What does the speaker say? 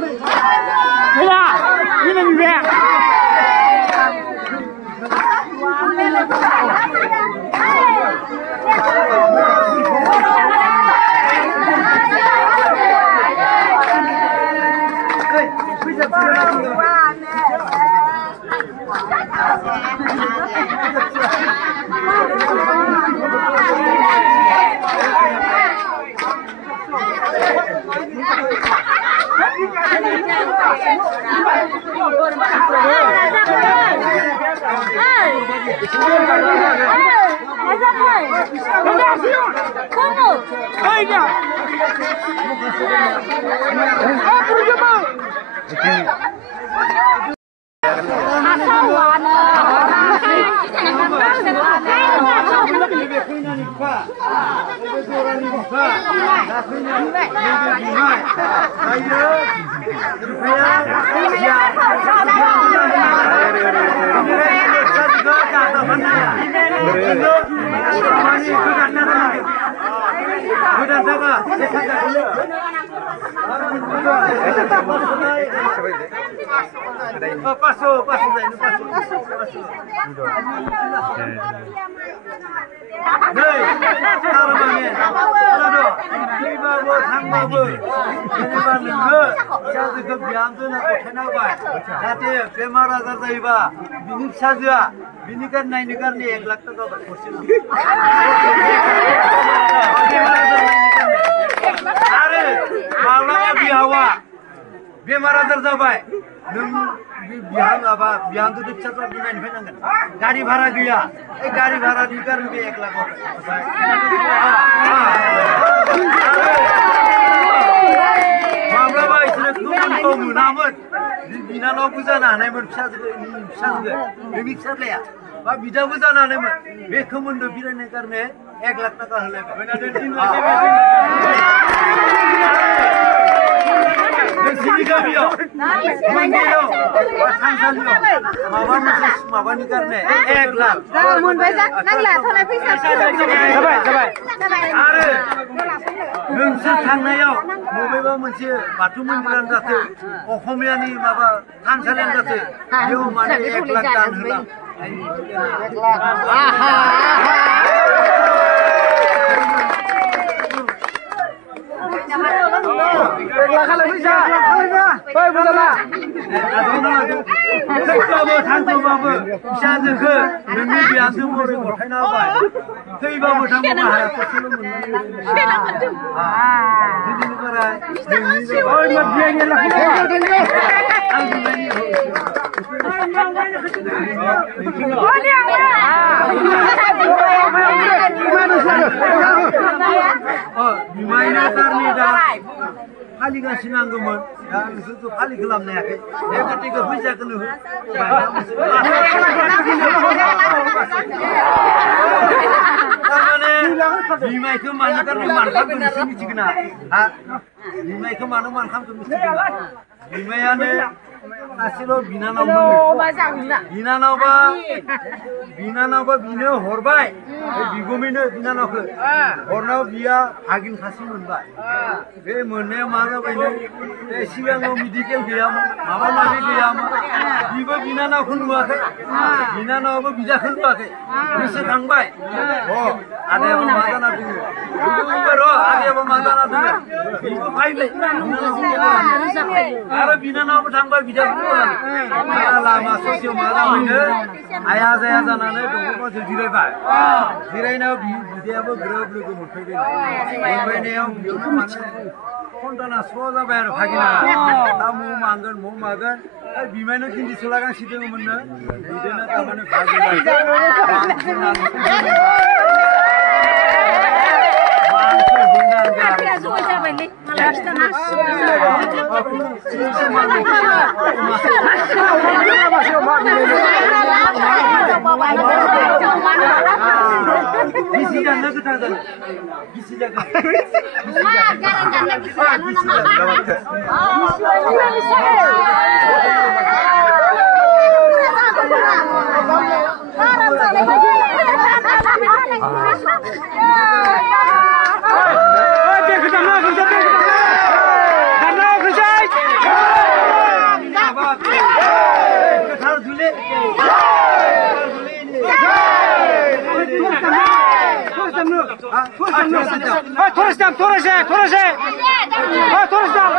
没啦，你那里边。बेमार आजार जायोबा बिनि फिसाजोआ बिनि गारनायनि गारनाय 1 लाख टाका हरसिगोन आरो माब्लाबा बिहावा बेमार आजार जाबाय नों बिहाङाबा बिहांखौ फिसाफ्रा बिनायनिफ्राय नांगोन गारि भारा गैया ए गारि भारानि गारनो बे 1 लाख माब्लाबा इसोरो गुबुनखौ मोनामोन बिनानावबो जानो हानायमोन फिसाजो नोंनि फिसाज्लाया बा बिदाबो जानो हानायमोन बे खोमोन्दो बिलाइनाय गारनो 1 लाख टाका होलायबाय नोंसिनि गामियाव मन्दिराव थानसालियाव माबा मोनसे माबानि गारनो 1 लाख मोनबाय नांला थालाय फैसा जाबाय आरो नोंसोर थांनायाव बबेबा मोनसे बाथौ मन्दिरानो जाथो अखमियानि माबा थानसालियानो जाथो बेयाव माने 1 लाख दान होला 1 लाख थांथ'बाबो फिसाजोखौ नोंनि बिहामजो महरै गथायना होबाय थैबाबो थांबाबो हाया खनसेल' फालिगासिनो नांगौमोन दा नोंसोरथ' फालि खालामनो हायाखै बे गतिके फैसाखौनो थारमाने बिमायखौ मानो गारनो मानखामखौ नोंसोर मिथिगोन ना बिमायखौ मानो मानखामखौ मिथिगोन बिमायानो सासेल' बिनानावबा बिनो हरबाय बिगुमैनो बिनानावखौ हरनायाव बिया हागिन खासि मोनबाय बे मोननायाव मा जाबायनो बे सिगाङाव मेडिकेल गैयामोन माबा माबि गैयामोन बिबो बिनानावखौ नुवाखै बिनानावाबो बिदाखौ नुवाखै गोसोखांबाय आदायाबो मा जाना दोङो र' आदायाबो मा जाना दोङो बिबो फैबाय आरो बिनानावाबो थांबाय बिदाखौ लामा ससेयाव मा जाबायनो आया जाया जानानै दंफाङाव जिरायबाय जिरायनायाव बिदायाबो ग्रोब लोगो मोनफैबाय मोनफैनायाव बेयावनो माने खन्थाना स्र' जाबाय आरो भागिना दा मौ मागोन बिमायनो खिन्थि लागांसि दङमोननो बिदिनो थारमाने भागिना Gisi dan nak kita kan, gisi jaga. Karena kerja. थोरस दाम